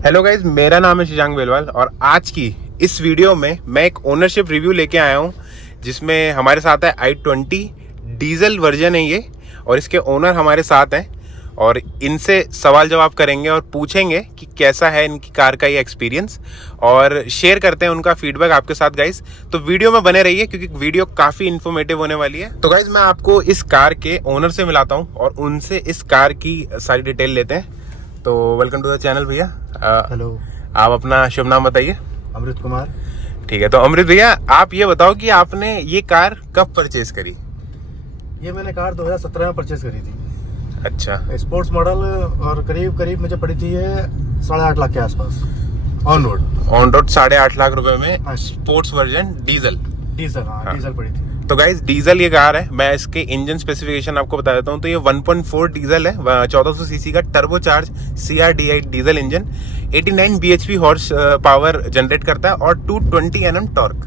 Hello guys, मेरा नाम है शशांक बेलवाल और आज की इस वीडियो में मैं एक ओनरशिप रिव्यू लेके आया हूँ जिसमें हमारे साथ है i20 डीजल वर्जन है ये। और इसके ओनर हमारे साथ हैं और इनसे सवाल जवाब करेंगे और पूछेंगे कि कैसा है इनकी कार का ये एक्सपीरियंस और शेयर करते हैं उनका फीडबैक आपके साथ गाइज। तो वीडियो में बने रहिए क्योंकि वीडियो काफ़ी इन्फॉर्मेटिव होने वाली है। तो गाइज मैं आपको इस कार के ओनर से मिलाता हूँ और उनसे इस कार की सारी डिटेल लेते हैं। तो वेलकम टू द चैनल भैया। हेलो, आप अपना शुभ नाम बताइए। अमृत कुमार। ठीक है, तो अमृत भैया आप ये बताओ कि आपने ये कार कब परचेज करी? ये मैंने कार 2017 में परचेज करी थी। अच्छा, स्पोर्ट्स मॉडल और करीब मुझे पड़ी थी ये 8.5 लाख के आसपास ऑन रोड 8.5 लाख रुपए में स्पोर्ट्स वर्जन डीजल। हाँ, डीजल पड़ी थी। तो गाइज डीजल ये कार है। मैं इसके इंजन स्पेसिफिकेशन आपको बता देता हूँ। तो ये 1.4 डीजल है, 1400 सीसी का turbocharge CRDI diesel engine 89 bhp horse power generate करता है और 220 Nm टॉर्क।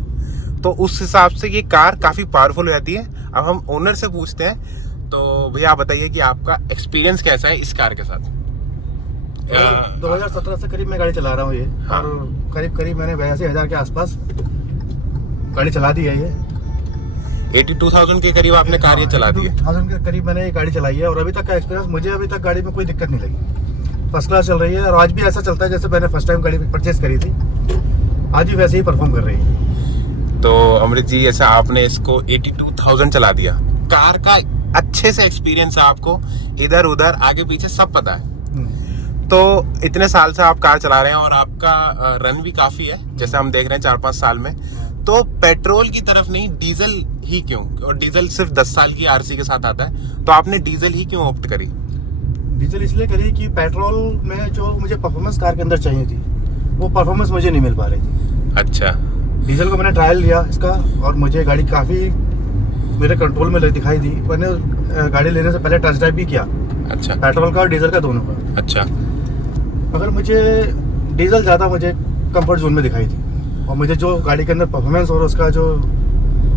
तो उस हिसाब से ये कार काफ़ी पावरफुल हो जाती है। अब हम ओनर से पूछते हैं। तो भैया आप बताइए कि आपका एक्सपीरियंस कैसा है इस कार के साथ? 2017 से करीब मैं गाड़ी चला रहा हूँ ये। हाँ। और करीब मैंने 82,000 के आसपास गाड़ी चला दी है ये। 82,000 के करीब आपने कार ये चला दी है? 82,000 के करीब मैंने ये गाड़ी चलाई है और अभी तक का एक्सपीरियंस मुझे अभी तक गाड़ी में कोई दिक्कत नहीं लगी। फर्स्ट क्लास चल रही है और आज भी ऐसा चलता है जैसे मैंने फर्स्ट टाइम गाड़ी परचेज करी थी। आज भी वैसे ही परफॉर्म कर रही है। तो अमृत जी, ऐसा आपने इसको 82,000 चला दिया, कार का अच्छे से एक्सपीरियंस है आपको, इधर उधर आगे पीछे सब पता है। तो इतने साल से आप कार चला रहे हैं और आपका रन भी काफी है जैसे हम देख रहे हैं 4-5 साल में। तो पेट्रोल की तरफ नहीं डीजल ही क्यों? और डीजल सिर्फ 10 साल की आरसी के साथ आता है, तो आपने डीजल ही क्यों ऑप्ट करी? डीजल इसलिए करी कि पेट्रोल में जो मुझे परफॉर्मेंस कार के अंदर चाहिए थी वो परफॉर्मेंस मुझे नहीं मिल पा रही थी। अच्छा, डीजल को मैंने ट्रायल लिया इसका और मुझे गाड़ी काफ़ी मेरे कंट्रोल में दिखाई दी। मैंने गाड़ी लेने से पहले टेस्ट ड्राइव भी किया। अच्छा, पेट्रोल का और डीजल का दोनों का। अच्छा। मगर मुझे डीजल ज़्यादा मुझे कंफर्ट जोन में दिखाई थी और मुझे जो गाड़ी के अंदर परफॉर्मेंस और उसका जो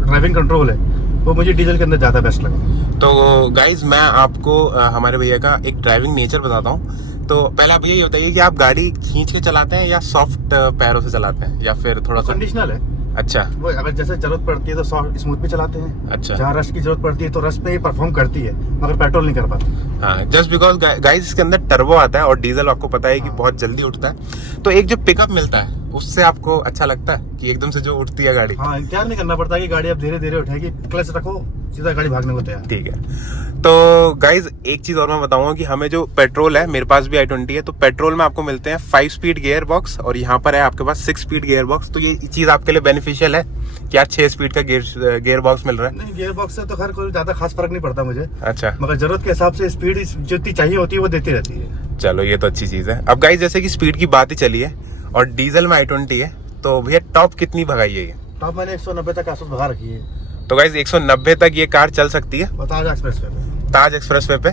ड्राइविंग कंट्रोल है वो मुझे डीजल के अंदर ज़्यादा बेस्ट लगा। तो गाइज मैं आपको हमारे भैया का एक ड्राइविंग नेचर बताता हूँ। तो पहले आप ये बताइए कि आप गाड़ी खींच के चलाते हैं या सॉफ्ट पैरों से चलाते हैं या फिर थोड़ा सा कंडीशनल है? अच्छा, वो अगर जैसे जरूरत पड़ती है तो सॉफ्ट स्मूथ भी चलाते हैं। अच्छा। जहाँ रश की जरूरत पड़ती है तो रश में ही परफॉर्म करती है मगर पेट्रोल नहीं कर पाती। हाँ, जस्ट बिकॉज गाइज इसके अंदर टर्बो आता है और डीजल आपको पता है कि बहुत जल्दी उठता है। तो एक जो पिकअप मिलता है उससे आपको अच्छा लगता है कि एकदम से जो उठती है गाड़ी? हाँ, इंतजार नहीं करना पड़ता कि गाड़ी अब धीरे धीरे उठेगी, क्लच रखो सीधा गाड़ी भागने को तैयार। ठीक है। तो गाइज एक चीज और मैं बताऊंगा कि हमें जो पेट्रोल है, मेरे पास भी i20 है, तो पेट्रोल में आपको मिलते हैं 5 स्पीड गियर बॉक्स और यहाँ पर है आपके पास 6 स्पीड गियर बॉक्स। तो ये चीज आपके लिए बेनिफिशियल है कि यार 6 स्पीड का गियर बॉक्स मिल रहा है। नहीं, गियर बॉक्स से तो खैर कोई ज्यादा खास फर्क नहीं पड़ता मुझे। अच्छा, मगर जरूरत के हिसाब से स्पीड जितनी चाहिए होती है वो देती रहती है। चलो ये तो अच्छी चीज है। अब गाइज जैसे कि स्पीड की बात ही चली है और डीजल में i20 है, तो भैया टॉप कितनी भगाई है ये? टॉप मैंने 190 तक आसपास भगा रखी है। तो गाइज 190 तक ये कार चल सकती है ताज एक्सप्रेसवे पे। ताज एक्सप्रेसवे पे।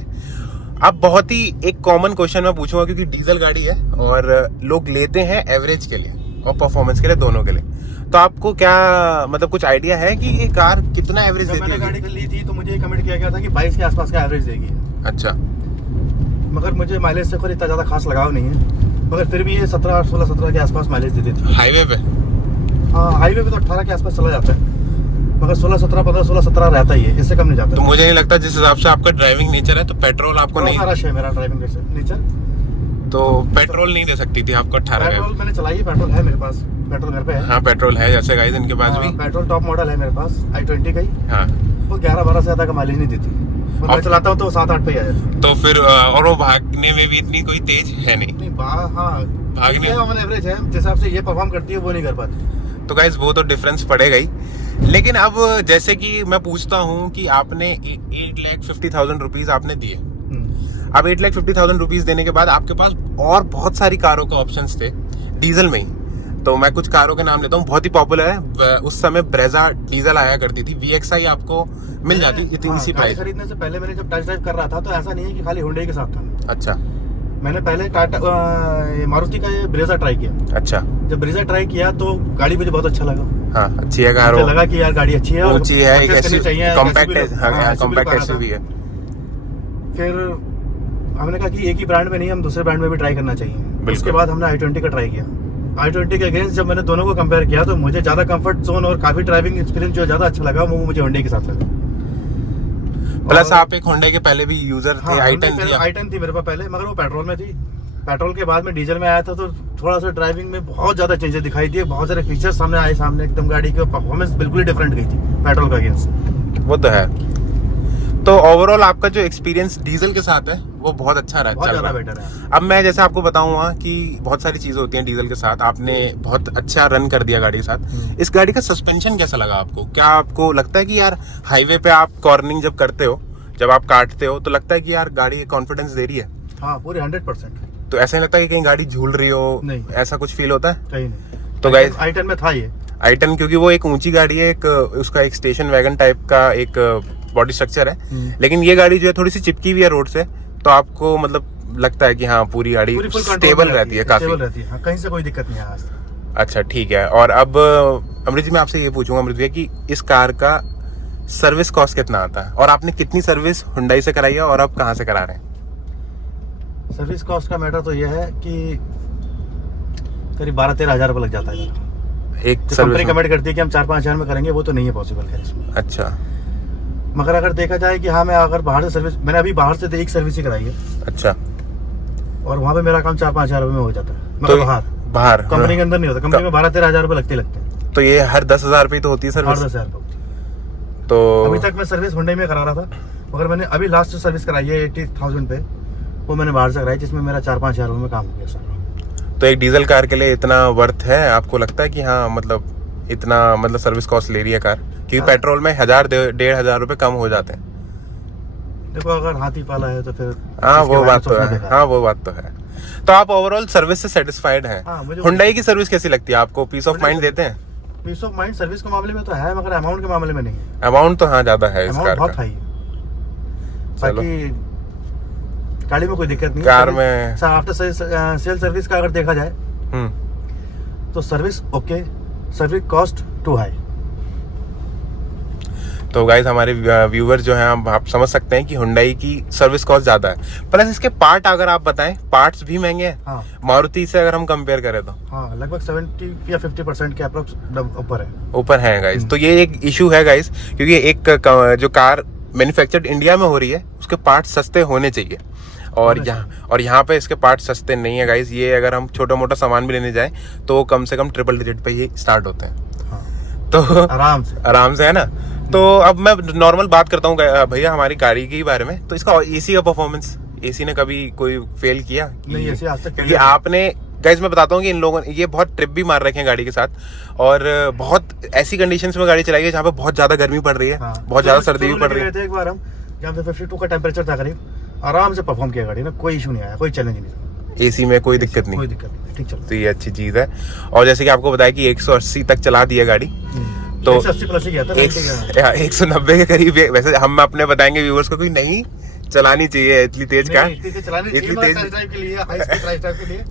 अब बहुत ही एक कॉमन क्वेश्चन मैं पूछूंगा क्योंकि डीजल गाड़ी है और लोग लेते हैं एवरेज के लिए और परफॉर्मेंस के लिए, दोनों के लिए। तो आपको क्या मतलब कुछ आइडिया है कि ये कार कितना एवरेज देती है? मैंने गाड़ी ली थी तो मुझे ये कमेंट किया गया था कि 22 के आसपास का एवरेज देगी। अच्छा, मगर मुझे माइलेज से कोई इतना ज्यादा खास लगाव नहीं है, मगर फिर भी ये 16-17 के आसपास माइलेज दे देती है हाईवे पे। हाँ, हाईवे पे तो 18 के आसपास चला जाता है मगर 16-17 रहता ही है, इससे कम नहीं जाता। तो मुझे नहीं लगता जिस हिसाब से आपका ड्राइविंग नेचर है तो पेट्रोल आपको नहीं, रश है मेरा ड्राइविंग नेचर, तो पेट्रोल नहीं दे सकती थी आपको 18 पेट्रोल मैंने चलाई है, पेट्रोल है मेरे पास, पेट्रोल घर पे है। हाँ, पेट्रोल है जैसे गाइस इनके पास भी। पेट्रोल टॉप मॉडल है मेरे पास i20 का ही। हाँ, वो 11-12 से ज्यादा का माइलेज नहीं देती और मैं चलाता हूँ तो 7-8 पे ही आ जाती है। तो फिर और वो भागने में भी इतनी कोई तेज है नहीं? हाँ, भागने एवरेज है जिस हिसाब से ये परफॉर्म करती है वो नहीं कर पाती। तो गाइस वो तो डिफरेंस पड़ेगा ही। लेकिन अब जैसे कि मैं पूछता हूँ कि आपने 8,50,000 रुपीज आपने दिए। अब 8,50,000 रुपीज देने के बाद आपके पास और बहुत सारी कारों के ऑप्शंस थे डीजल में ही। तो मैं कुछ कारों के नाम लेता हूँ, बहुत ही पॉपुलर है। उस समय ब्रेजा डीजल आया करती थी, VXI आपको मिल जाती इतनी सी प्राइस। खरीदने से पहले मैंने जब टेस्ट ड्राइव कर रहा था तो ऐसा नहीं है कि खाली हुंडई के साथ था। अच्छा, मैंने पहले मारुति का ये ब्रेजा ट्राई किया। अच्छा, जब ब्रेजा ट्राई किया तो गाड़ी मुझे बहुत अच्छा लगा। हाँ, अच्छी है कार, मुझे लगा कि यार गाड़ी अच्छी है, ऊंची है, एक कॉम्पैक्ट एसयूवी है। फिर हमने कहा कि एक ही ब्रांड में नहीं, हम दूसरे ब्रांड में भी ट्राई करना चाहिए। उसके बाद हमने i20 का ट्राई किया। i20 के अगेंस्ट जब मैंने दोनों को कंपेयर किया तो मुझे ज़्यादा कंफर्ट जोन और काफ़ी ड्राइविंग एक्सपीरियंस जो ज़्यादा अच्छा लगा वो मुझे Hyundai के साथ लगा। प्लस आप एक Hyundai के पहले भी यूजर थे, i10 थी मेरे पास पहले, मगर वो पेट्रोल में थी। पेट्रोल के बाद में डीजल में आया था तो थोड़ा सा ड्राइविंग में बहुत ज़्यादा चेंजेस दिखाई दिए, बहुत सारे फीचर्स सामने आए, सामने एकदम गाड़ी की परफॉर्मेंस बिल्कुल ही डिफरेंट गई थी पेट्रोल का अगेंस्ट। वो तो है। तो ओवरऑल आपका जो एक्सपीरियंस डीजल के साथ है वो बहुत अच्छा रहा, बहुत चल ज़्यादा रहा है। बेटर है। अब मैं जैसे आपको बताऊंगा कि बहुत सारी चीजें होती हैं डीजल के साथ, आपने बहुत अच्छा रन कर दिया गाड़ी के साथ। इस गाड़ी का सस्पेंशन कैसा लगा आपको? क्या आपको लगता है कि यार हाईवे पे आप कॉर्निंग जब करते हो, जब आप काटते हो, तो लगता है कि यार गाड़ी कॉन्फिडेंस दे रही है? हाँ, पूरे 100%। तो ऐसा नहीं लगता कि कहीं गाड़ी झूल रही हो? नहीं, ऐसा कुछ फील होता है? कहीं नहीं। तो गाइस i10 में था ये i10, क्योंकि वो एक ऊंची गाड़ी है, एक उसका एक स्टेशन वैगन टाइप का एक बॉडी स्ट्रक्चर है, लेकिन ये गाड़ी जो है थोड़ी सी चिपकी हुई है रोड से, तो आपको मतलब लगता है कि हाँ पूरी गाड़ी स्टेबल रहती है, काफी स्टेबल रहती है। हाँ, कहीं से कोई दिक्कत नहीं है आज। अच्छा ठीक है। और अब अमृत जी मैं आपसे ये पूछूंगा अमृत भैया कि इस कार का सर्विस कॉस्ट कितना आता है, और आपने कितनी सर्विस Hyundai से कराई है और अब कहाँ से करा रहे हैं? सर्विस कॉस्ट का मैटर तो ये है कि करीब 12-13 हज़ार रुपये लग जाता है मेरा। एक कंपनी सर्विस कमेंट करती है कि हम 4-5 हज़ार में करेंगे, वो तो नहीं है पॉसिबल है इसमें। अच्छा, मगर अगर देखा जाए कि हाँ मैं अगर बाहर से सर्विस, मैंने अभी बाहर से एक सर्विस ही कराई है, अच्छा, और वहाँ पे मेरा काम 4-5 हज़ार रुपये में हो जाता है। तो मगर बाहर कंपनी के अंदर नहीं होता, कंपनी में 12-13 हज़ार रुपये लगते हैं। तो ये हर 10,000 रुपये तो होती है सर्विस? 10,000 रुपये। तो अभी तक मैं सर्विस Hyundai में करा रहा था, मगर मैंने अभी लास्ट सर्विस कराई है 80,000 पे, वो मैंने बाहर से कराई, जिसमें मेरा 4-5 हज़ार रुपये में काम हो गया सारा। तो एक डीजल कार के लिए इतना वर्थ है आपको लगता है कि हाँ मतलब इतना मतलब सर्विस कॉस्ट ले रही है कार? क्योंकि पेट्रोल में 1,000-1,500 रुपये कम हो जाते हैं। देखो अगर हाथी पाला है तो फिर हाँ वो बात तो है, हाँ वो बात तो है। तो आप ओवरऑल सर्विस से सेटिस्फाइड हैं? हाँ, Hyundai की सर्विस कैसी लगती है आपको? पीस ऑफ माइंड देते हैं? पीस ऑफ माइंड सर्विस के मामले में तो है, मगर अमाउंट के मामले में नहीं है। अमाउंट तो हाँ ज्यादा है इस कार बहुत का। हाई है। बाकी गाड़ी में कोई दिक्कत नहीं कार है। में आफ्टर सेल सर्विस का अगर देखा जाए तो service okay, service cost too high. तो गाइस हमारे व्यूअर जो हैं, आप समझ सकते हैं कि Hyundai की सर्विस कॉस्ट ज्यादा है, प्लस इसके पार्ट अगर आप बताएं, पार्ट्स भी महंगे हैं। हाँ, मारुति से अगर हम कंपेयर करें तो हाँ लगभग 70 या 50% के अप्रोक्स ऊपर है, ऊपर है गाइस। तो ये एक इशू है गाइस, क्योंकि एक जो कार मैन्युफैक्चर्ड इंडिया में हो रही है उसके पार्ट सस्ते होने चाहिए, और यहाँ पे इसके पार्ट सस्ते नहीं है गाइस। ये अगर हम छोटा मोटा सामान भी लेने जाएं तो कम से कम ट्रिपल डिजिट पे ही स्टार्ट होते हैं। हाँ, तो आराम से है ना। तो अब मैं नॉर्मल बात करता हूँ भैया हमारी गाड़ी के बारे में। तो इसका एसी का परफॉर्मेंस, एसी ने कभी कोई फेल किया? नहीं, एसी आज तक। क्योंकि आपने गाइस मैं बताता हूँ कि इन लोगों ने ये बहुत ट्रिप भी मार रखे हैं गाड़ी के साथ, और बहुत ऐसी कंडीशंस में गाड़ी चलाई है जहाँ पे बहुत ज्यादा गर्मी पड़ रही है, बहुत ज्यादा सर्दी भी पड़ रही है। एक बार हम जहाँ पे 52 का टेम्परेचर था करीब, आराम से परफॉर्म किया गाड़ी ने, कोई इशू नहीं आया, कोई चैलेंज नहीं था। एसी में कोई दिक्कत नहीं, ठीक चलता। तो ये अच्छी चीज है। और जैसे कि आपको बताया कि 180 तक चला दिया गाड़ी, तो 180 प्लस ही गया था, 190 के करीब। वैसे हम अपने बताएंगे व्यूअर्स को कि नहीं चलानी चाहिए इतनी तेज कार, इतनी तेज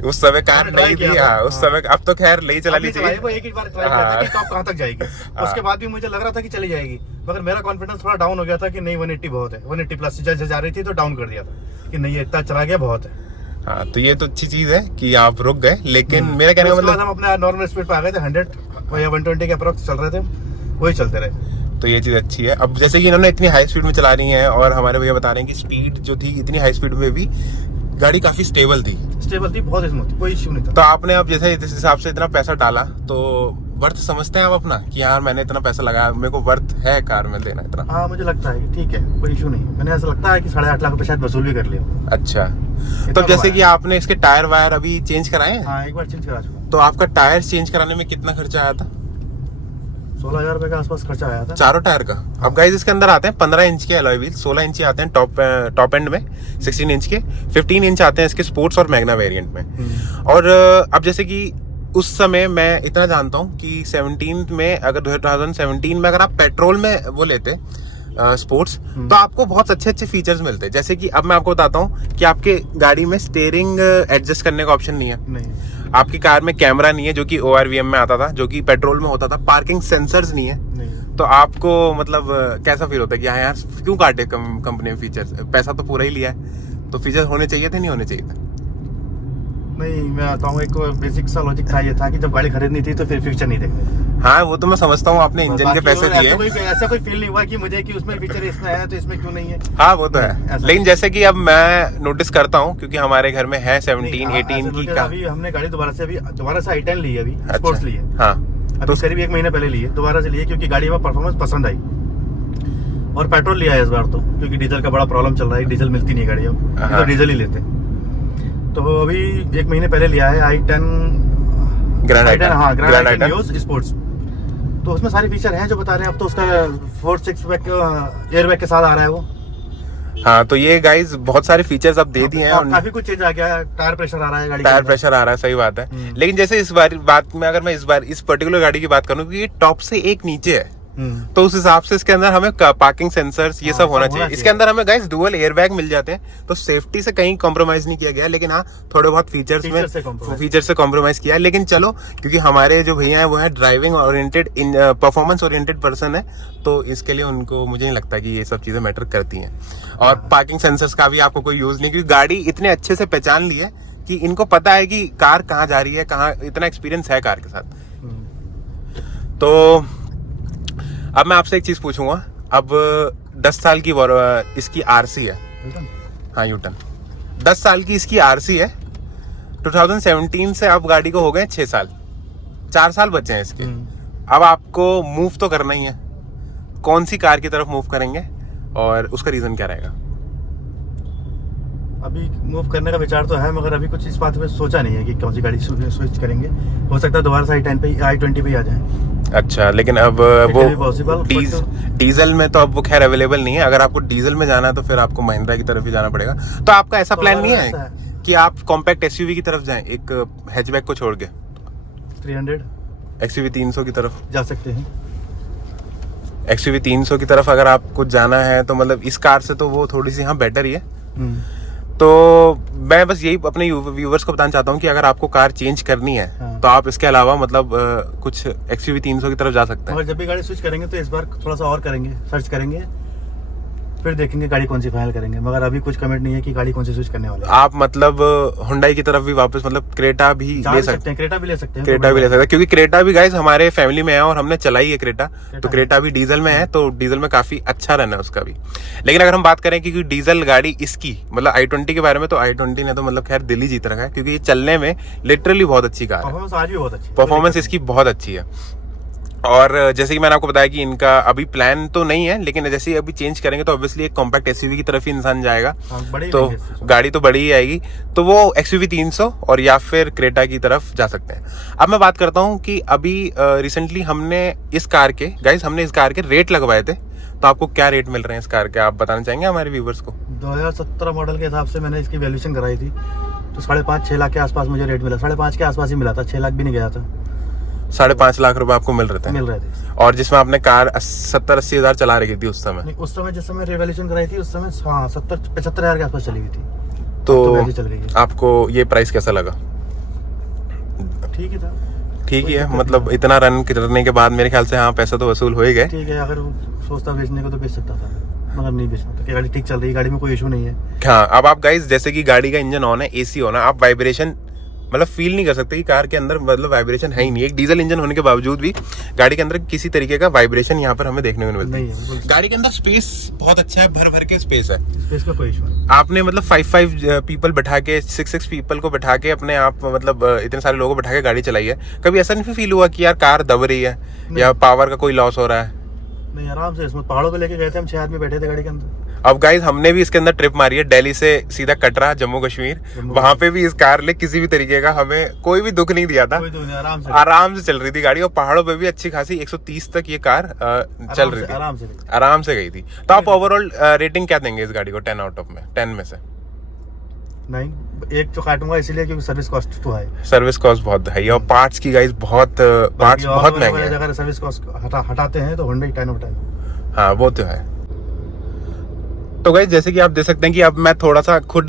उस समय कार नहीं थी। हाँ उस समय, अब तो खैर नहीं चलानी चाहिए। एक ही बार ट्राई किया था कि टॉप कहां तक जाएगी, उसके बाद भी मुझे लग रहा था कि चली जाएगी, मगर मेरा कॉन्फिडेंस थोड़ा डाउन हो गया था कि नहीं 180 बहुत है, 180 प्लस जैसे जा रही थी तो डाउन कर दिया था कि नहीं इतना चला गया बहुत है। हाँ तो ये तो अच्छी चीज है कि आप रुक गए, लेकिन मेरा कहने का मतलब हम अपने नॉर्मल स्पीड पे आ गए थे, 100 या 120 के अप्रोक्स चल रहे थे, वही चलते रहे। तो ये चीज अच्छी है। अब जैसे कि इन्होंने इतनी हाई स्पीड में चला रही है, और हमारे भैया बता रहे हैं कि स्पीड जो थी इतनी हाई स्पीड में भी गाड़ी काफी स्टेबल थी, बहुत स्मूथ, कोई इश्यू नहीं था। तो आपने अब जैसे इस हिसाब से इतना पैसा डाला, तो वर्थ समझते हैं आप अपना कि यार मैंने इतना पैसा लगाया, मेरे को वर्थ है कार में लेना इतना? हाँ मुझे लगता है कि ठीक है, कोई इशू नहीं। मैंने ऐसा लगता है कि 8.5 लाख रुपए शायद वसूल भी कर लिया। अच्छा, तो जैसे कि आपने इसके टायर वायर अभी चेंज कराए हैं? हाँ एक बार चेंज करा चुका। तो आपका टायर चेंज कराने में कितना खर्चा आया था? 16,000 रुपए के आसपास खर्चा आया था चारों टायर का। अब गाइस इसके अंदर आते हैं 15 इंच के अलॉय व्हील, 16 इंच आते हैं टॉप एंड में, 16 इंच के, 15 इंच आते हैं इसके स्पोर्ट्स और मैग्ना वेरिएंट में। और अब जैसे कि उस समय मैं इतना जानता हूँ कि 17 में, अगर 2017 में अगर आप पेट्रोल में वो लेते स्पोर्ट्स, तो आपको बहुत अच्छे अच्छे फीचर्स मिलते हैं। जैसे कि अब मैं आपको बताता हूँ कि आपके गाड़ी में स्टीयरिंग एडजस्ट करने का ऑप्शन नहीं है, आपकी कार में कैमरा नहीं है जो कि ORVM में आता था, जो कि पेट्रोल में होता था, पार्किंग सेंसर्स नहीं है। तो आपको मतलब कैसा फील होता है कि हाँ यार क्यों काटे कंपनी में फीचर्स, पैसा तो पूरा ही लिया है, तो फीचर्स होने चाहिए थे, नहीं होने चाहिए थे? नहीं, मैं आता हूँ, एक बेसिक सा लॉजिक था, ये था कि जब गाड़ी खरीदनी थी तो फिर फ्यूचर नहीं देखने। हाँ वो तो मैं समझता हूँ, आपने इंजन के पैसे दिए। ऐसा कोई फील नहीं हुआ कि मुझे कि उसमें फीचर इसमें है तो इसमें क्यों नहीं है। हाँ वो तो है, लेकिन जैसे कि अब मैं नोटिस करता हूँ क्योंकि हमारे घर में है 17-18 की का। अभी हमने गाड़ी दोबारा से i10 ली है, अभी स्पोर्ट्स ली है। हाँ अभी करीब 1 महीने पहले ली है, दोबारा से ली है क्योंकि गाड़ी में परफॉर्मेंस पसंद आई। और पेट्रोल लिया है इस बार तो, क्योंकि डीजल का बड़ा प्रॉब्लम चल रहा है, डीजल मिलती नहीं गाड़ी अब, तो डीजल ही लेते। तो अभी 1 महीने पहले लिया है i10 grand i10 news sports. तो उसमें सारे फीचर हैं जो बता रहे हैं। अब तो उसका 4-6 बैग एयरबैग के साथ आ रहा है वो। हाँ तो ये गाइस बहुत सारे फीचर्स अब दे दिए हैं, काफी कुछ चेंज आ गया है। टायर प्रेशर आ रहा है गाड़ी, टायर प्रेशर आ रहा है, सही बात है। लेकिन जैसे इस बात में अगर मैं इस पर्टिकुलर गाड़ी की बात करूँ, ये टॉप से एक नीचे है, तो उस हिसाब से इसके अंदर हमें पार्किंग सेंसर्स ये सब होना चाहिए। इसके अंदर हमें गाइस डुअल एयरबैग मिल जाते हैं, तो सेफ्टी से कहीं कॉम्प्रोमाइज नहीं किया गया। लेकिन हाँ थोड़े बहुत फीचर से कॉम्प्रोमाइज किया। लेकिन चलो, क्योंकि हमारे जो भैया है वो है driving oriented, performance oriented person है, तो इसके लिए उनको मुझे नहीं लगता कि ये सब चीजें मैटर करती हैं। और पार्किंग सेंसर्स का भी आपको कोई यूज नहीं, क्योंकि गाड़ी इतने अच्छे से पहचान ली है कि इनको पता है कि कार कहाँ जा रही है, कहाँ, इतना एक्सपीरियंस है कार के साथ। तो अब मैं आपसे एक चीज पूछूंगा, अब 10 साल की इसकी आरसी है। हाँ यूटर्न 10 साल की इसकी आरसी है। 2017 से अब गाड़ी को हो गए 6 साल, 4 साल बचे हैं इसके। अब आपको मूव तो करना ही है, कौन सी कार की तरफ मूव करेंगे और उसका रीजन क्या रहेगा? अभी मूव करने का विचार तो है, मगर अभी कुछ इस बात में सोचा नहीं है कि कौन सी गाड़ी स्विच करेंगे। हो सकता है दोबारा से i20 पे ही आ जाए। अच्छा, लेकिन अब वो डीजल में तो अब वो खैर अवेलेबल नहीं है। अगर आपको डीजल में जाना है तो फिर आपको महिंद्रा की तरफ ही जाना पड़ेगा। तो आपका ऐसा प्लान नहीं है कि आप कॉम्पैक्ट एसयूवी की तरफ जाएं, एक हैचबैक को छोड़ के 300 एक्सयूवी 300 की तरफ जा सकते हैं। एक्सयूवी 300 की तरफ अगर आपको जाना है तो मतलब इस कार से तो वो थोड़ी सी हाँ बेटर ही है। तो मैं बस यही अपने व्यूवर्स को बताना चाहता हूँ कि अगर आपको कार चेंज करनी है तो आप इसके अलावा मतलब कुछ एक्सयूवी 300 की तरफ जा सकते हैं। और जब भी गाड़ी स्विच करेंगे तो इस बार थोड़ा सा और करेंगे, सर्च करेंगे, फिर देखेंगे गाड़ी कौन सी फाइनल करेंगे। मगर अभी कुछ कमेंट नहीं है कि गाड़ी कौन सी स्विच करने वाले हैं। आप मतलब हुंडई की तरफ भी वापस मतलब क्रेटा भी ले सकते हैं। क्रेटा भी ले सकते हैं, क्योंकि क्रेटा भी गाइस हमारे फैमिली में है और हमने चलाई है क्रेटा। तो क्रेटा भी डीजल में है, तो डीजल में काफी अच्छा रन है उसका भी। लेकिन अगर हम बात करें कि डीजल गाड़ी इसकी मतलब i20 के बारे में, तो i20 ने तो मतलब खैर दिल ही जीत रखा है, क्योंकि ये चलने में लिटरली बहुत अच्छी कार है। परफॉर्मेंस इसकी बहुत अच्छी है। और जैसे कि मैंने आपको बताया कि इनका अभी प्लान तो नहीं है, लेकिन जैसे ही अभी चेंज करेंगे तो ऑब्वियसली एक कॉम्पैक्ट एसयूवी की तरफ ही इंसान जाएगा। तो गाड़ी तो बड़ी ही आएगी, तो वो एक्सयूवी 300 और या फिर क्रेटा की तरफ जा सकते हैं। अब मैं बात करता हूँ कि अभी रिसेंटली हमने इस कार के रेट लगवाए थे, तो आपको क्या रेट मिल रहे हैं इस कार के, आप बताना चाहेंगे हमारे व्यूवर्स को? 2017 मॉडल के हिसाब से मैंने इसकी वैल्यूएशन कराई थी, तो 5.5-6 लाख के आसपास मुझे रेट मिला। 5.5 के आसपास ही मिला था, 6 लाख भी नहीं गया था। 5.5 लाख रुपए आपको मिल रहे थे। और जिसमें आपने कार 70-80 हजार चला रखी थी उस समय? उस समय जिस समय रिवॉल्यूशन कराई थी उस समय 70-75 हजार के आसपास चली हुई थी। तो चल गई है। आपको ये प्राइस कैसा लगा? ठीक ही था। ठीक ही है, मतलब इतना रन करने के बाद मेरे ख्याल से हाँ पैसा तो वसूल हो ही गए। ठीक है, अगर सोचता बेचने को तो बेच सकता था, मगर नहीं बेच सकता। गाड़ी ठीक चल रही है, गाड़ी में कोई इशू नहीं है। हाँ, अब आप गाइस जैसे कि गाड़ी का इंजन ऑन है, एसी ऑन है, आप वाइब्रेशन मतलब फील नहीं कर सकते कि कार के अंदर मतलब वाइब्रेशन है ही नहीं। एक डीजल इंजन होने के बावजूद भी गाड़ी के अंदर किसी तरीके का वाइब्रेशन यहाँ पर हमें देखने को मिलता है। गाड़ी के अंदर स्पेस बहुत अच्छा है, भर के स्पेस है, स्पेस का कोई इशू नहीं। आपने मतलब 5 पीपल बैठा के 6 पीपल को बैठा के अपने आप मतलब इतने सारे लोगों को बैठा के गाड़ी चलाई है। कभी ऐसा नहीं फील हुआ कि यार कार दब रही है या पावर का कोई लॉस हो रहा है? नहीं, आराम से। इसमें पहाड़ों पे लेके गए थे हम, 6 आदमी बैठे थे गाड़ी के अंदर। अब गाइस हमने भी इसके अंदर ट्रिप मारी है, दिल्ली से सीधा कटरा जम्मू कश्मीर। वहां पे भी इस कार ने किसी भी तरीके का हमें कोई भी दुख नहीं दिया था। आराम से चल रही थी गाड़ी, और पहाड़ों पे भी अच्छी खासी 130 तक ये कार चल रही थी, आराम से गई थी। तो आप ओवरऑल रेटिंग क्या देंगे इस गाड़ी को 10 आउट ऑफ में 10 में से? 9। एक तो काटूंगा इसीलिए क्योंकि सर्विस कॉस्ट तो है। सर्विस कॉस्ट बहुत है और पार्ट्स की गाइस बहुत महंगे हैं। अगर सर्विस कॉस्ट हटाते हैं तो होंडा 10 आउट है। हाँ वो तो है। तो गाइस जैसे कि आप देख सकते हैं कि अब मैं थोड़ा सा खुद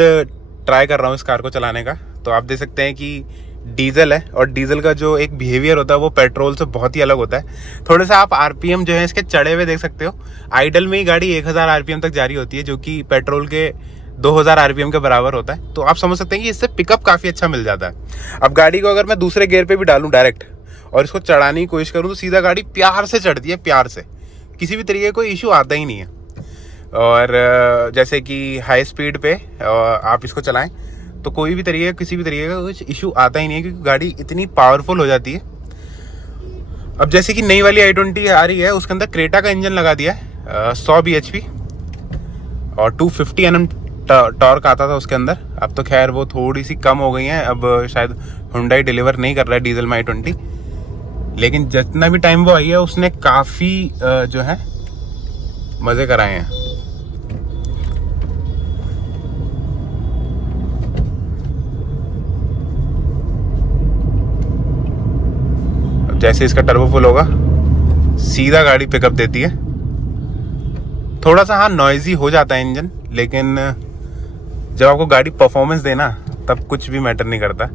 ट्राई कर रहा हूँ इस कार को चलाने का, तो आप देख सकते हैं कि डीजल है और डीजल का जो एक बिहेवियर होता है वो पेट्रोल से बहुत ही अलग होता है। थोड़ा सा आप आरपीएम जो है इसके चढ़े हुए देख सकते हो। आइडल में ही गाड़ी 1000 आरपीएम तक जारी होती है, जो कि पेट्रोल के 2000 आरपीएम के बराबर होता है। तो आप समझ सकते हैं कि इससे पिकअप काफ़ी अच्छा मिल जाता है। अब गाड़ी को अगर मैं दूसरे गियर पे भी डालूं डायरेक्ट और इसको चढ़ाने की कोशिश करूं तो सीधा गाड़ी प्यार से चढ़ती है, प्यार से, किसी भी तरीके का कोई इशू आता ही नहीं है। और जैसे कि हाई स्पीड पे आप इसको चलाएं तो कोई भी तरीके किसी भी तरीके का कुछ इशू आता ही नहीं है, क्योंकि गाड़ी इतनी पावरफुल हो जाती है। अब जैसे कि नई वाली i20 आ रही है, उसके अंदर क्रेटा का इंजन लगा दिया है, 100 bhp और 250 Nm टॉर्क आता था उसके अंदर। अब तो खैर वो थोड़ी सी कम हो गई है, अब शायद Hyundai डिलीवर नहीं कर रहा है डीजल में i20, लेकिन जितना भी टाइम वो आई है उसने काफ़ी जो है मज़े कराए हैं। जैसे इसका टर्बो फुल होगा सीधा गाड़ी पिकअप देती है। थोड़ा सा हाँ नॉइजी हो जाता है इंजन, लेकिन जब आपको गाड़ी परफॉर्मेंस देना तब कुछ भी मैटर नहीं करता।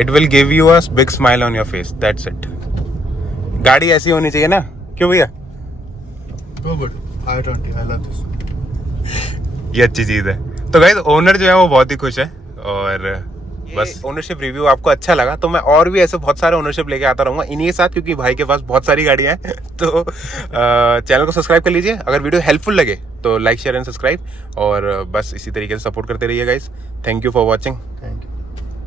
It will give you a big smile on your face, that's it. गाड़ी ऐसी होनी चाहिए ना, क्यों भैया? Good i20, I love this. ये अच्छी चीज़ है। तो गाइस ओनर जो है वो बहुत ही खुश है। और बस ओनरशिप रिव्यू आपको अच्छा लगा तो मैं और भी ऐसे बहुत सारे ओनरशिप लेके आता रहूंगा इन्हीं के साथ, क्योंकि भाई के पास बहुत सारी गाड़ियां हैं। तो चैनल को सब्सक्राइब कर लीजिए। अगर वीडियो हेल्पफुल लगे तो लाइक शेयर एंड सब्सक्राइब, और बस इसी तरीके से सपोर्ट करते रहिए guys. Thank you for watching.